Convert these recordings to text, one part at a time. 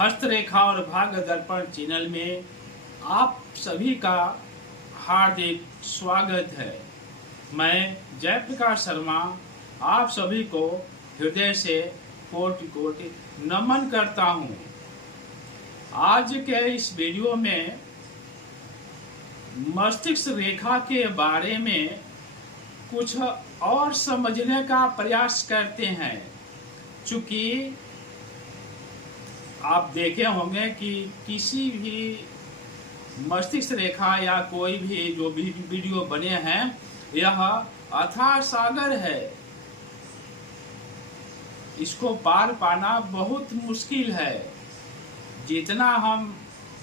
हस्तरेखा और भाग्य दर्पण चैनल में आप सभी का हार्दिक स्वागत है। मैं जयप्रकाश शर्मा आप सभी को हृदय से कोटि कोटि नमन करता हूं। आज के इस वीडियो में मस्तिष्क रेखा के बारे में कुछ और समझने का प्रयास करते हैं। चूंकि आप देखे होंगे कि किसी भी मस्तिष्क रेखा या कोई भी जो भी वीडियो बने हैं यह अथाह सागर है। इसको पार पाना बहुत मुश्किल है। जितना हम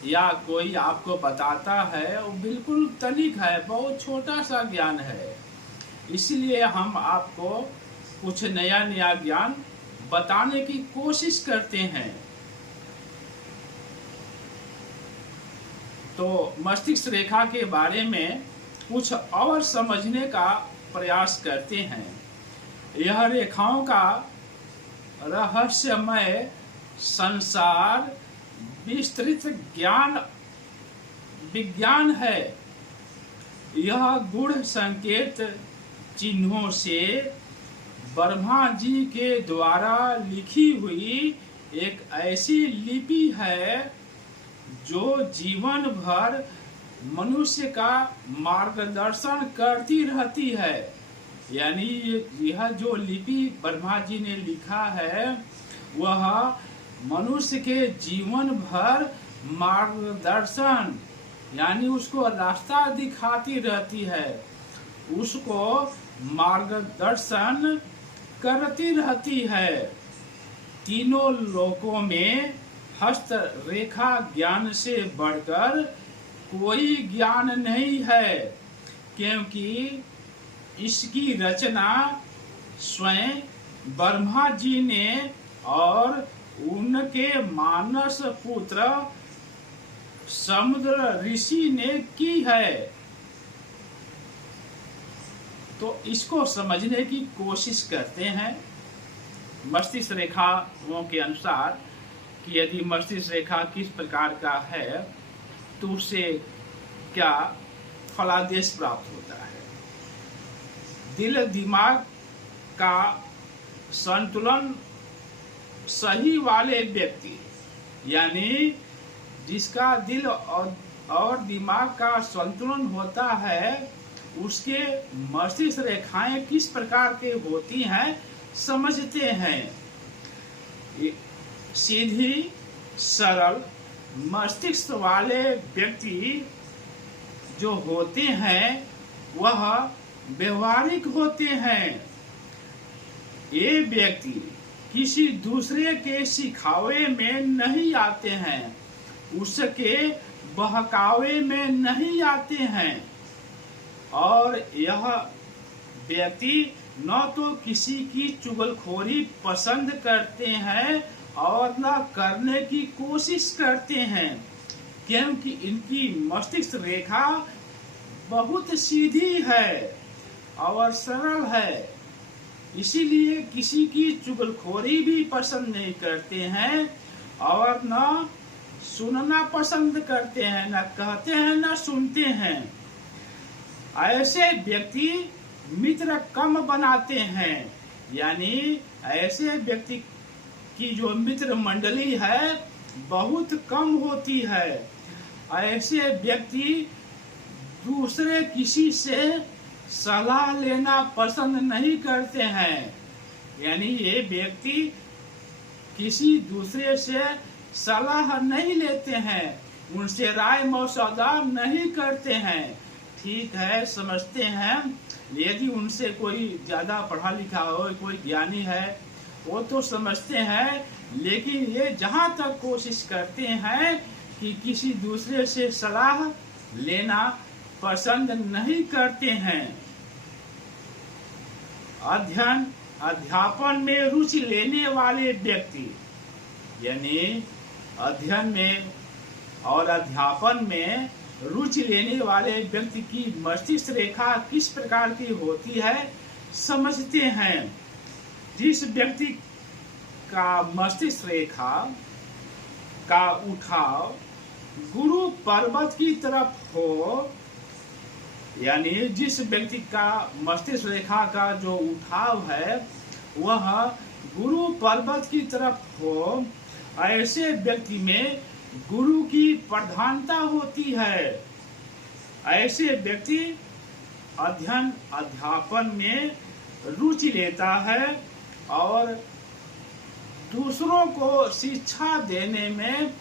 या कोई आपको बताता है वो बिल्कुल तनिक है, बहुत छोटा सा ज्ञान है। इसलिए हम आपको कुछ नया ज्ञान बताने की कोशिश करते हैं। तो मस्तिष्क रेखा के बारे में कुछ और समझने का प्रयास करते हैं। यह रेखाओं का रहस्यमय संसार विस्तृत विज्ञान है। यह गूढ़ संकेत चिन्हों से ब्रह्मा जी के द्वारा लिखी हुई एक ऐसी लिपि है जो जीवन भर मनुष्य का मार्गदर्शन करती रहती है। यानी यह जो लिपि ब्रह्मा जी ने लिखा है वह मनुष्य के जीवन भर मार्गदर्शन यानी उसको रास्ता दिखाती रहती है, उसको मार्गदर्शन करती रहती है। तीनों लोकों में हस्त रेखा ज्ञान से बढ़कर कोई ज्ञान नहीं है, क्योंकि इसकी रचना स्वयं ब्रह्मा जी ने और उनके मानस पुत्र समुद्र ऋषि ने की है। तो इसको समझने की कोशिश करते हैं। मस्तिष्क रेखाओं के अनुसार कि यदि मस्तिष्क रेखा किस प्रकार का है तो उससे क्या फलादेश प्राप्त होता है। दिल दिमाग का संतुलन सही वाले व्यक्ति यानी जिसका दिल और दिमाग का संतुलन होता है उसके मस्तिष्क रेखाएं किस प्रकार के होती हैं समझते हैं। सीधी सरल मस्तिष्क वाले व्यक्ति जो होते हैं वह व्यवहारिक होते हैं। ये व्यक्ति किसी दूसरे के सिखावे में नहीं आते हैं, उसके बहकावे में नहीं आते हैं। और यह व्यक्ति न तो किसी की चुगलखोरी पसंद करते हैं और न करने की कोशिश करते हैं, क्योंकि इनकी मस्तिष्क रेखा बहुत सीधी है और सरल है। इसीलिए किसी की चुगलखोरी भी पसंद नहीं करते हैं और न सुनना पसंद करते हैं, न कहते हैं न सुनते हैं। ऐसे व्यक्ति मित्र कम बनाते हैं, यानी ऐसे व्यक्ति की जो मित्र मंडली है बहुत कम होती है। ऐसे व्यक्ति दूसरे किसी से सलाह लेना पसंद नहीं करते हैं, यानी ये व्यक्ति किसी दूसरे से सलाह नहीं लेते हैं, उनसे राय मशवरा नहीं करते हैं। ठीक है, समझते हैं यदि उनसे कोई ज्यादा पढ़ा लिखा हो, कोई ज्ञानी है वो तो समझते हैं, लेकिन ये जहां तक कोशिश करते हैं कि किसी दूसरे से सलाह लेना पसंद नहीं करते हैं। अध्यापन में रुचि लेने वाले व्यक्ति यानी अध्ययन में और अध्यापन में रुचि लेने वाले व्यक्ति की मस्तिष्क रेखा किस प्रकार की होती है समझते हैं। जिस व्यक्ति का मस्तिष्क रेखा का उठाव गुरु पर्वत की तरफ हो, यानी जिस व्यक्ति का मस्तिष्क रेखा का जो उठाव है वह गुरु पर्वत की तरफ हो, ऐसे व्यक्ति में गुरु की प्रधानता होती है। ऐसे व्यक्ति अध्ययन अध्यापन में रुचि लेता है और दूसरों को शिक्षा देने में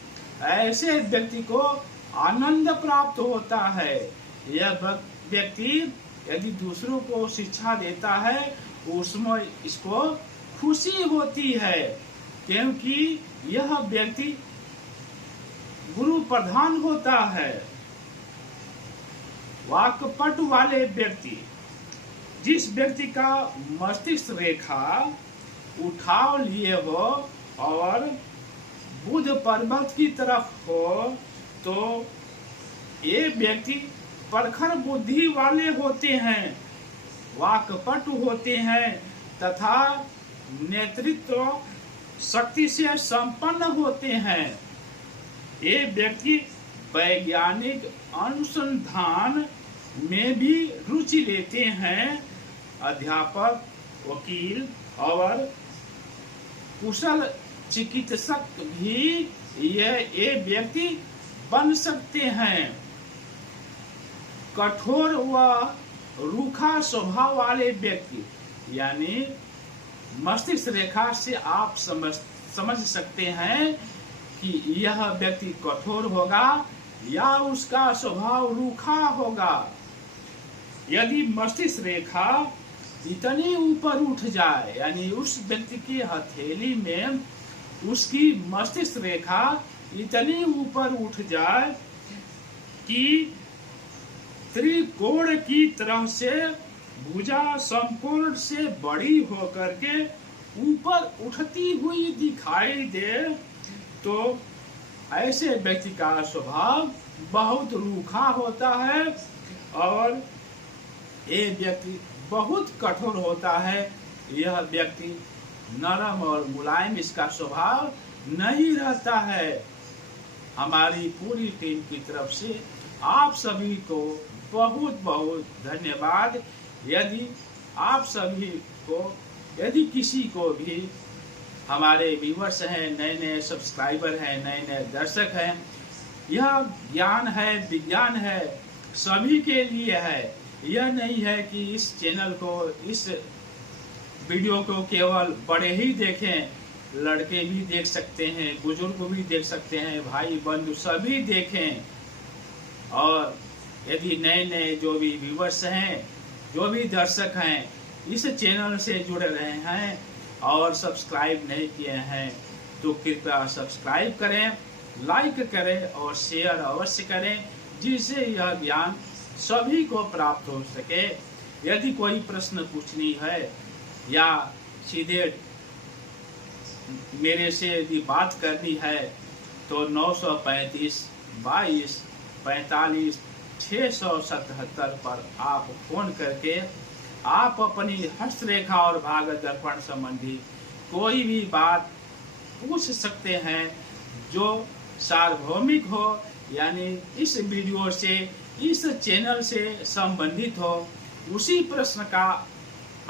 ऐसे व्यक्ति को आनंद प्राप्त होता है। यह व्यक्ति यदि दूसरों को शिक्षा देता है उसमें इसको खुशी होती है, क्योंकि यह व्यक्ति गुरु प्रधान होता है। वाक्पट वाले व्यक्ति, जिस व्यक्ति का मस्तिष्क रेखा उठाव लिए हो और बुध पर्वत की तरफ हो, तो ये व्यक्ति प्रखर बुद्धि वाले होते हैं, वाक्पट होते हैं तथा नेतृत्व शक्ति से संपन्न होते हैं। ये व्यक्ति वैज्ञानिक अनुसंधान में भी रुचि लेते हैं। अध्यापक, वकील और कुशल चिकित्सक भी ये व्यक्ति बन सकते हैं। कठोर व रूखा स्वभाव वाले व्यक्ति, यानी मस्तिष्क रेखा से आप समझ सकते हैं कि यह व्यक्ति कठोर होगा या उसका स्वभाव रूखा होगा। यदि मस्तिष्क रेखा इतनी ऊपर उठ जाए, यानी उस व्यक्ति की हथेली में उसकी मस्तिष्क रेखा इतनी ऊपर उठ जाए कि त्रिकोण की तरह से भुजा संपूर्ण से बड़ी होकर के ऊपर उठती हुई दिखाई दे, तो ऐसे व्यक्ति का स्वभाव बहुत रूखा होता है और ये व्यक्ति बहुत कठोर होता है। यह व्यक्ति नरम और मुलायम इसका स्वभाव नहीं रहता है। हमारी पूरी टीम की तरफ से आप सभी को बहुत बहुत धन्यवाद। यदि आप सभी को, यदि किसी को भी हमारे व्यूअर्स हैं, नए नए सब्सक्राइबर हैं, नए नए दर्शक हैं, यह ज्ञान है, विज्ञान है, सभी के लिए है। यह नहीं है कि इस चैनल को, इस वीडियो को केवल बड़े ही देखें, लड़के भी देख सकते हैं, बुजुर्ग भी देख सकते हैं, भाई बंधु सभी देखें। और यदि नए नए जो भी व्यूअर्स हैं, जो भी दर्शक हैं, इस चैनल से जुड़े रहे हैं और सब्सक्राइब नहीं किए हैं तो कृपया सब्सक्राइब करें, लाइक करें और शेयर अवश्य करें, जिससे यह ज्ञान सभी को प्राप्त हो सके। यदि कोई प्रश्न पूछनी है या सीधे मेरे से यदि बात करनी है तो 935 22 45 677 पर आप फोन करके आप अपनी हस्तरेखा और भाग्य दर्पण संबंधी कोई भी बात पूछ सकते हैं जो सार्वभौमिक हो, यानी इस वीडियो से, इस चैनल से संबंधित हो। उसी प्रश्न का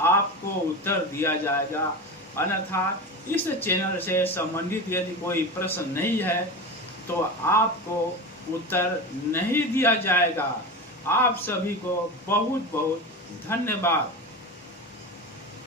आपको उत्तर दिया जाएगा। अन्यथा इस चैनल से संबंधित यदि कोई प्रश्न नहीं है तो आपको उत्तर नहीं दिया जाएगा। आप सभी को बहुत बहुत धन्यवाद।